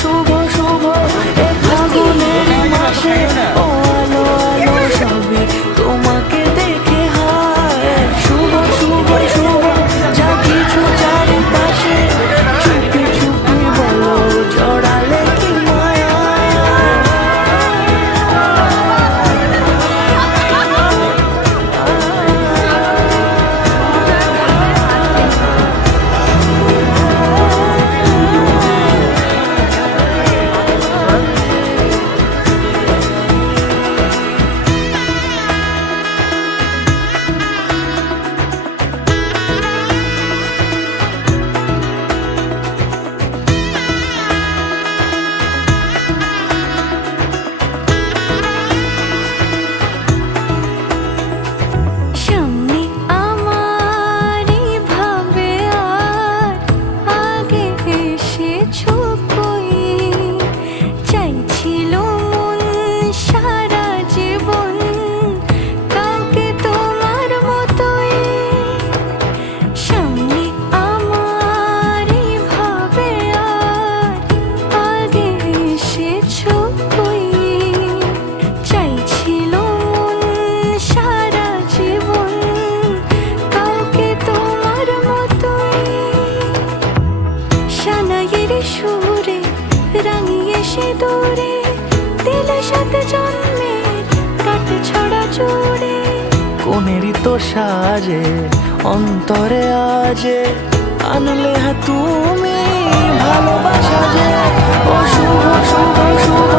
শুভ শুভ আকাশে দূরে দিলে সাথে জন্মের কাটে ছড়া জুড়ে কোনেরই তো সাজে অন্তরে আজে, আনলে হা তুমি ভালোবাসা যে। অশুভ শুভ শুভ